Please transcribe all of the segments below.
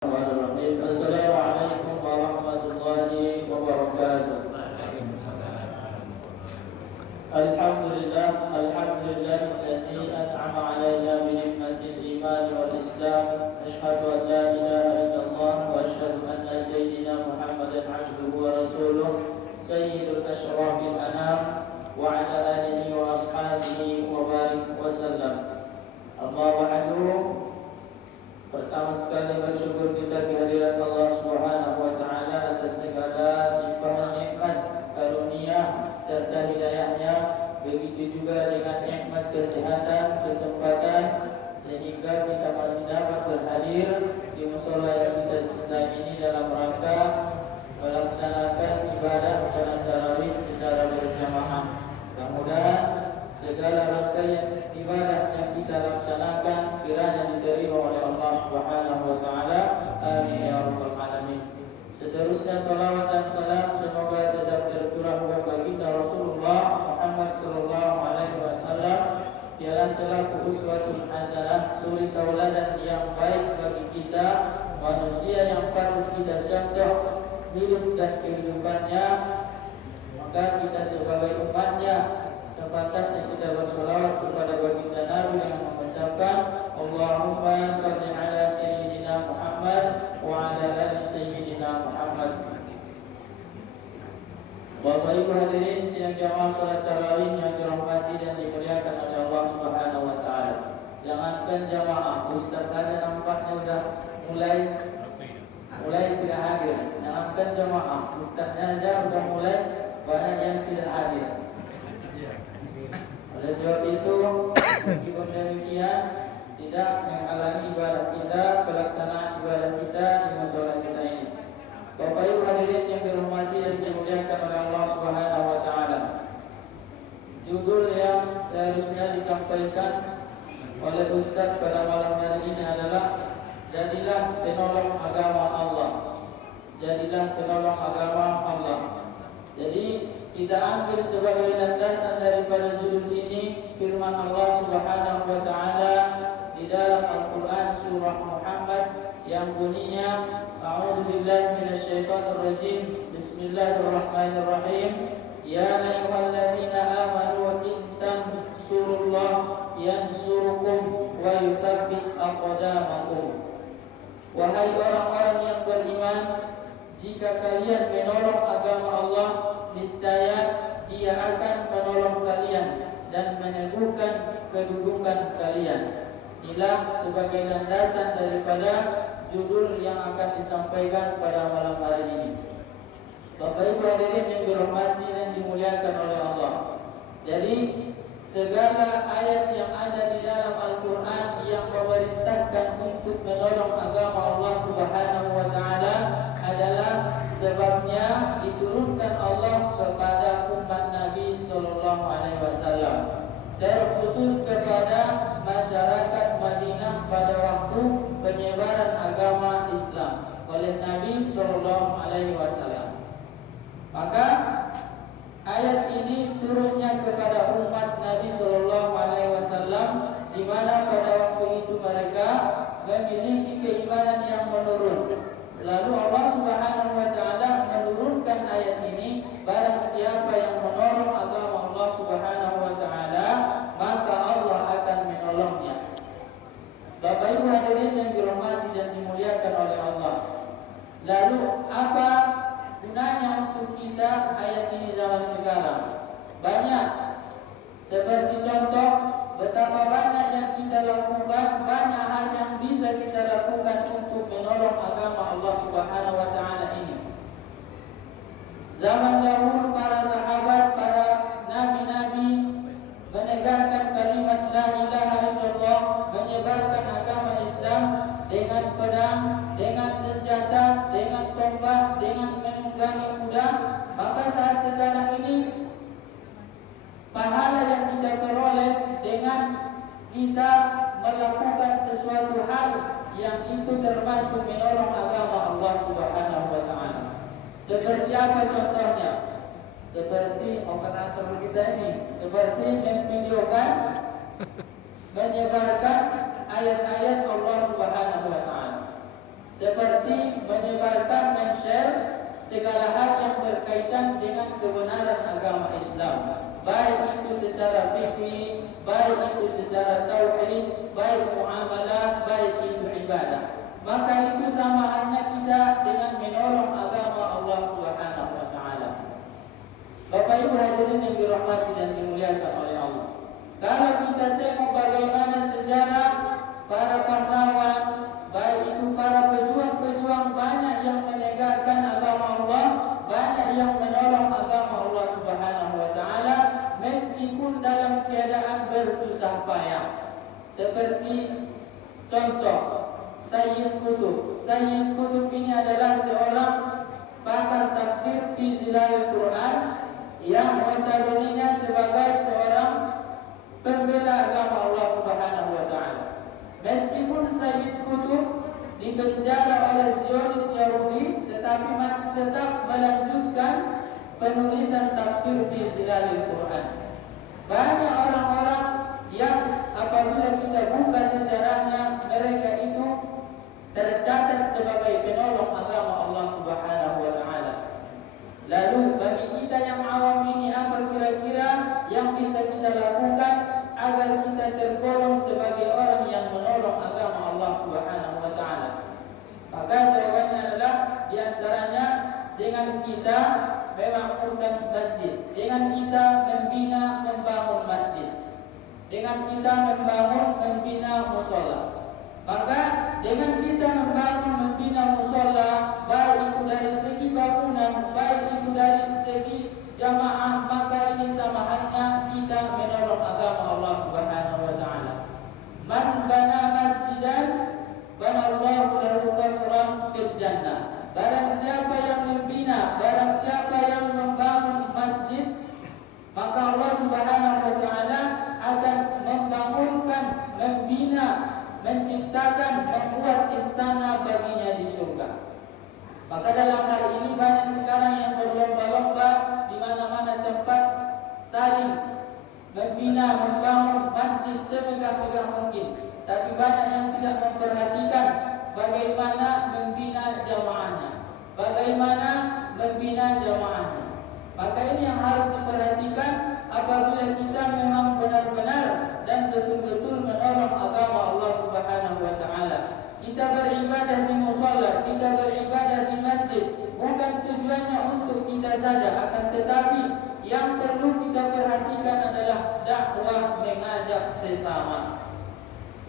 Assalamualaikum warahmatullahi wabarakatuh. Alhamdulillah alladzi an'ama 'alaina bi ni'matil iman wal islam. Asyhadu an la ilaha illallah wa asyhadu anna sayyidina Muhammadan 'abduhu wa rasuluh sayyidul asyrafil anam wa 'ala alihi wa ashabihi wa barik wa sallam. Amma ba'du. Pertama sekali bersyukur kita kehadirat Allah Subhanahu wa taala atas segala limpahan nikmat, karunia serta hidayahnya. Begitu juga dengan nikmat kesehatan, kesempatan sehingga kita masih dapat berhadir di mushola yang kita cintai ini dalam rangka melaksanakan ibadah salat tarawih secara berjamaah. Mudah-mudahan segala rangkaian ibadah yang kita laksanakan kiranya diterima oleh Allah Subhanahu wa taala. Amin ya rabbal alamin. Seterusnya salawat dan salam semoga tetap tercurah kepada baginda Rasulullah Muhammad sallallahu alaihi wasallam. Ialah selaku uswatun hasanah, suri tauladan yang baik bagi kita, manusia yang patut kita contoh hidup dan kehidupannya. Maka kita sebagai umatnya sepantasnya kita bersolawat kepada baginda Nabi dengan mengucapkan Allahumma salli ala sayyidina Muhammad wa ala ali sayyidina Muhammad. Bapak Ibu hadirin sidang jamaah salat tarawih yang dirahmati dan dimuliakan oleh Allah Subhanahu wa taala. Jangankan jamaah, ustaz saja nampaknya sudah mulai tidak hadir. Jangankan jamaah, ustaznya saja sudah mulai banyak yang tidak hadir. Oleh sebab itu, meskipun demikian tidak menghalangi ibadah kita, pelaksanaan ibadah kita di mushola kita ini. Bapak Ibu hadirin yang dirahmati dan dimuliakan oleh Allah Subhanahu wa taala. Judul yang seharusnya disampaikan oleh Ustaz pada malam hari ini adalah Jadilah penolong agama Allah. Jadilah penolong agama Allah. Jadi kita ambil sebagai landasan daripada judul ini firman Allah Subhanahu wa taala di dalam Al-Qur'an surah Muhammad yang bunyinya A'udzu billahi minasyaitonir rajim. Bismillahirrahmanirrahim. Ya ayyuhalladzina amanu in tansurullaha yansurkum wa yutsabbit aqdamakum. Wahai orang-orang yang beriman, jika kalian menolong agama Allah, niscaya Dia akan menolong kalian dan meneguhkan kedudukan kalian. Inilah sebagai landasan daripada judul yang akan disampaikan pada malam hari ini. Bapak Ibu hadirin yang dirahmati dan dimuliakan oleh Allah. Jadi segala ayat yang ada di dalam Al-Quran yang memerintahkan untuk menolong agama Allah Subhanahu wa taala adalah sebabnya diturunkan Allah kepada umat Nabi sallallahu alaihi wasallam, terkhusus kepada masyarakat Madinah pada waktu penyebaran agama Islam oleh Nabi sallallahu alaihi wasallam. Maka ayat ini turunnya kepada umat Nabi sallallahu alaihi wasallam di mana pada waktu itu mereka memiliki keimanan yang menurun. Lalu Allah Subhanahu wa taala menurunkan ayat ini, barang siapa yang menolong agama Allah Subhanahu wa taala, maka Allah akan menolongnya. Bapak Ibu hadirin yang dirahmati dan dimuliakan oleh Allah. Lalu apa gunanya untuk kita ayat ini zaman sekarang? Banyak. Seperti contoh, betapa banyak yang kita lakukan, banyak hal yang bisa kita lakukan untuk menolong agama Allah Subhanahu wa taala ini. Zaman dahulu para sahabat, para nabi-nabi menegakkan kalimat la ilaha illallah, menyebarkan agama Islam dengan pedang, dengan senjata, dengan tombak, dengan menunggangi kuda. Maka saat sekarang ini pahala yang kita peroleh dengan kita melakukan sesuatu hal yang itu termasuk menolong agama Allah Subhanahu wa taala. Seperti apa contohnya? Seperti operator kita ini, seperti memvideokan, menyebarkan ayat-ayat Allah Subhanahu wa taala. seperti menyebarkan, men-share segala hal yang berkaitan dengan kebenaran agama Islam, baik itu secara fikih, baik itu secara tauhid, baik muamalah, baik itu ibadah. Maka itu sama halnya kita dengan menolong agama Allah Subhanahu wa taala. Bapak Ibu hadirin yang dirahmati dan dimuliakan oleh Allah. Kalau kita tengok bagaimana sejarah para pahlawan, baik itu para pejuang-pejuang, banyak yang menegakkan agama Allah, banyak yang menolong agama Allah Subhanahu wa taala meskipun dalam keadaan bersusah payah. Seperti contoh Sayyid Qutb. Sayyid Qutb ini adalah seorang pakar tafsir fi Zilalil Quran yang notabene sebagai seorang pembela agama Allah Subhanahu wa taala. Meskipun Sayyid Qutb dipenjara oleh Zionis Yahudi, tetapi masih tetap melanjutkan penulisan tafsir fi Zilalil Quran. Banyak orang-orang yang apabila kita buka sejarahnya, mereka itu tercatat sebagai penolong agama Allah Subhanahu wa taala. Lalu bagi kita yang awam ini, apa kira-kira yang bisa kita lakukan agar kita tergolong sebagai orang yang menolong agama Allah Subhanahu wa taala? Maka jawabannya adalah di antaranya dengan kita memakmurkan masjid, dengan kita membina, membangun masjid, dengan kita membangun, membina mushola. Maka dengan kita membangun, membina mushola, baik itu dari segi bangunan, baik itu dari segi jamaah, maka ini sama halnya kita menolong agama Allah Subhanahu wa taala. Man bana masjidan banallahu lahu qasran fil jannah. Barang siapa yang membina, barang siapa yang membangun masjid, maka Allah Subhanahu wa taala akan membangunkan, membina, menciptakan, membuat istana baginya di surga. Maka dalam hal ini banyak sekarang yang berlomba-lomba di mana-mana tempat saling membina, membangun masjid semegah-megah mungkin. Tapi banyak yang tidak memperhatikan bagaimana membina jamaahnya, bagaimana membina jamaahnya. Maka ini yang harus diperhatikan apabila kita memang benar-benar dan betul-betul menolong agama Allah Subhanahu wa taala. Kita beribadah di mushola, kita beribadah di masjid, bukan tujuannya untuk kita saja, akan tetapi yang perlu kita perhatikan adalah dakwah, mengajak sesama.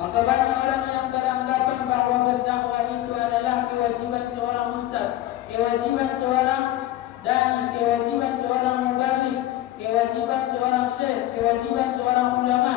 Maka banyak orang yang beranggapan bahawa berdakwah itu adalah kewajiban seorang ustaz, kewajiban seorang dai, kewajiban seorang mubaligh, kewajiban seorang syekh, kewajiban seorang ulama.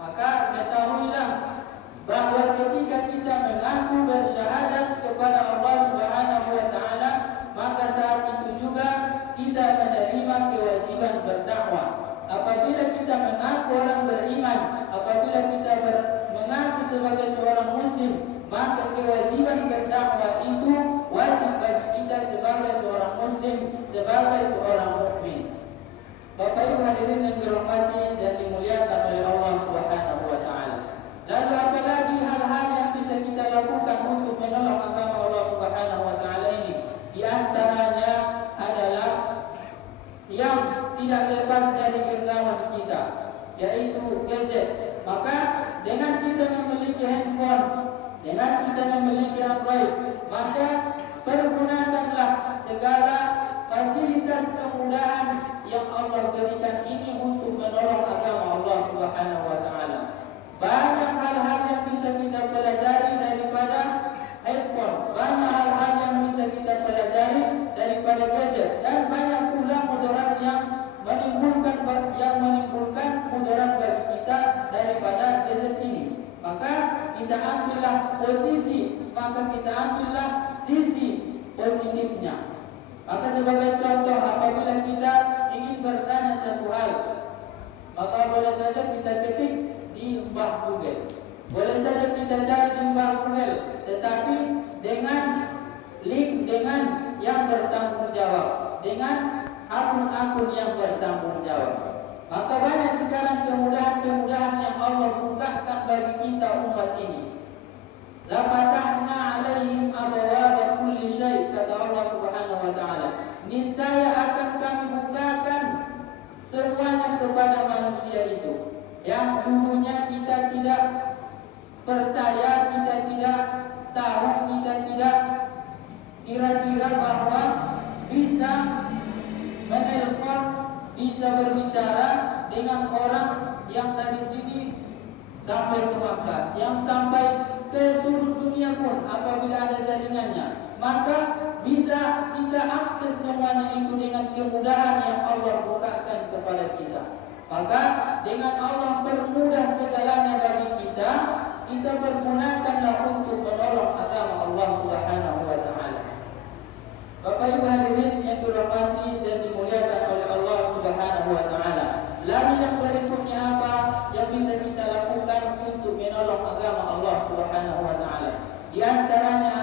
Maka ketahuilah bahawa ketika kita mengaku bersyahadat kepada Allah Subhanahu wa taala, maka saat itu juga kita menerima kewajiban berdakwah. Apabila kita mengaku orang beriman, apabila kita mengaku sebagai seorang muslim, maka kewajiban berdakwah itu wajib bagi kita sebagai seorang muslim, sebagai seorang mukmin. Bapak Ibu hadirin yang dirahmati dan dimuliakan oleh Allah Subhanahu wa taala. Lalu apalagi hal-hal yang bisa kita lakukan untuk menolong agama Allah Subhanahu wa taala ini? Di antaranya adalah yang tidak lepas dari genggaman kita, yaitu gadget. Maka dengan kita memiliki handphone, dengan kita memiliki Android, maka pergunakanlah segala fasilitas kemudahan yang Allah berikan ini untuk menolong agama Allah Subhanahu wa taala. Banyak hal-hal yang bisa kita pelajari daripada handphone, banyak hal-hal yang bisa kita pelajari daripada gadget, dan banyak pula mudarat yang menimbulkan mudarat bagi kita daripada gadget ini. Maka kita ambillah posisi, maka kita ambillah sisi positifnya. Maka sebagai contoh, apabila kita ingin bertanya satu hal, maka boleh saja kita ketik di Mbah Google, boleh saja kita cari di Mbah Google, tetapi dengan link dengan yang bertanggung jawab, dengan akun-akun yang bertanggung jawab. Maka banyak sekarang kemudahan-kemudahan yang Allah bukakan bagi kita umat ini. la fatahna 'alaihim abwaaba kulli syai', kata Allah Subhanahu wa taala. Niscaya akan kami bukakan semuanya kepada manusia itu. Yang dulunya kita tidak percaya, kita tidak tahu, kita tidak kira-kira bahwa bisa menelpon, bisa berbicara dengan orang yang dari sini sampai ke Makkah, yang sampai ke seluruh dunia pun apabila ada jaringannya, maka bisa kita akses semuanya itu dengan kemudahan yang Allah bukakan kepada kita. Maka dengan Allah permudah segalanya bagi kita, kita pergunakanlah untuk menolong agama Allah Subhanahu wa taala. Bapak Ibu hadirin yang dirahmati dan dimuliakan oleh Allah Subhanahu wa taala. Lalu yang berikutnya apa yang bisa kita lakukan untuk menolong agama Allah Subhanahu wa taala? Di antaranya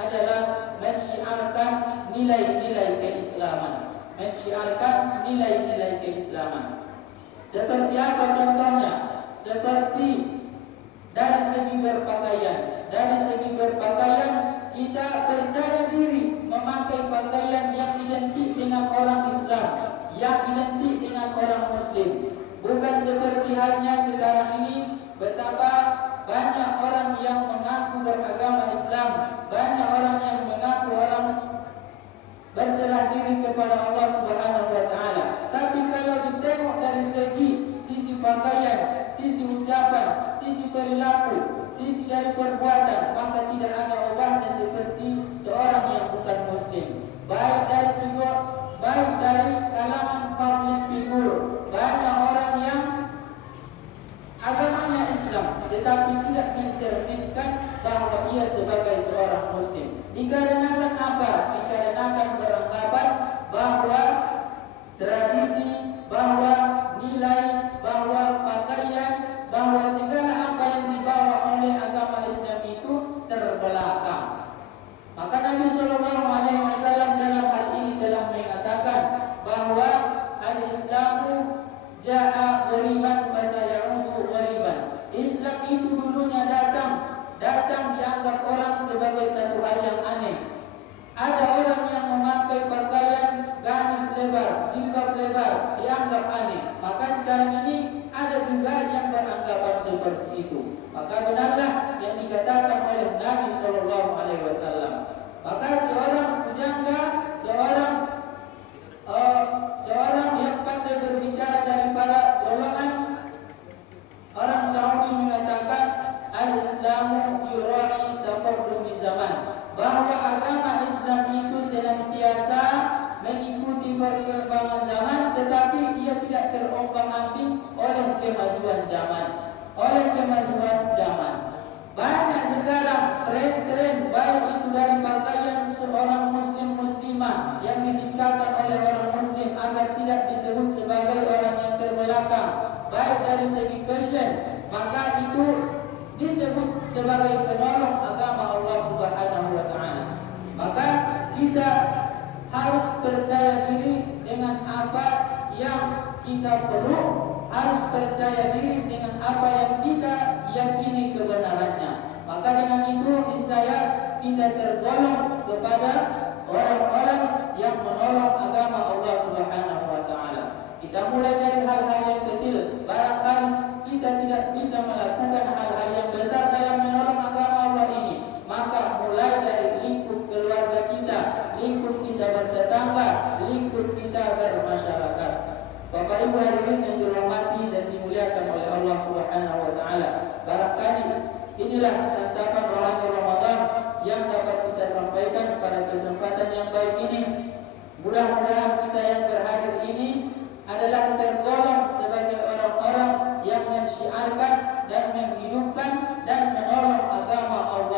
adalah mensyiarkan nilai-nilai keislaman. Mensyiarkan nilai-nilai keislaman. Seperti apa contohnya? Seperti dari segi berpakaian. Dari segi berpakaian kita percaya diri memakai pakaian yang identik dengan orang Islam, yang identik dengan orang Muslim. Bukan seperti halnya sekarang ini betapa banyak orang yang mengaku beragama Islam, banyak orang yang mengaku orang berserah diri kepada Allah Subhanahu wa taala. Tapi kalau ditengok dari sisi pakaian, sisi ucapan, sisi perilaku, sisi dari perbuatan, maka tidak ada ubahnya seperti seorang yang bukan Muslim. Baik dari kalangan public figure, banyak orang yang agamanya Islam tetapi tidak mencerminkan bahwa ia sebagai seorang Muslim. Dikarenakan apa? Dikarenakan beranggapan bahwa tradisi, bahwa nilai, bahwa pakaian, bahwa segala apa yang dibawa oleh agama Islam itu terbelakang. Maka Nabi Sallallahu Alaihi Wasallam dalam hal ini telah mengatakan bahwa al-Islamu ja'a ghariban wa sayaudu ghariban. Islam itu dulunya datang dianggap orang sebagai satu hal yang aneh. Ada orang yang memakai pakaian gamis lebar, jilbab lebar, dianggap aneh. Maka sekarang ini ada juga yang beranggapan seperti itu. Maka benarlah yang dikatakan oleh Nabi Sallallahu Alaihi Wasallam. Maka seorang pujangga, seorang yang pandai berbicara daripada golongan orang Saudi mengatakan al-Islamu yura'i taqaddumi zaman, bahwa agama Islam itu senantiasa mengikuti perkembangan zaman, tetapi ia tidak terombang-ambing oleh kemajuan zaman. Banyak sekarang tren-tren, baik itu dari pakaian seorang muslimah yang diciptakan oleh orang muslim agar tidak disebut sebagai orang yang terbelakang, baik dari segi fashion, maka itu disebut sebagai penolong agama Allah Subhanahu wa taala. Maka kita harus percaya diri dengan apa yang kita perlu, harus percaya diri dengan apa yang kita yakini kebenarannya. Maka dengan itu niscaya kita tergolong kepada orang-orang yang menolong agama Allah Subhanahu wa taala. Kita mulai dari hal-hal yang kecil. Barangkali kita tidak bisa melakukan hal-hal yang besar dalam menolong agama Allah ini, maka mulai dari lingkup keluarga kita, lingkup kita bertetangga, lingkup kita bermasyarakat. Bapak Ibu hadirin yang dirahmati dan dimuliakan oleh Allah Subhanahu wa taala, barangkali inilah santapan rohani Ramadan yang dapat kita sampaikan pada kesempatan yang baik ini. Mudah-mudahan kita yang berhadir ini adalah tergolong sebagai orang-orang yang mensyiarkan dan menghidupkan dan menolong agama Allah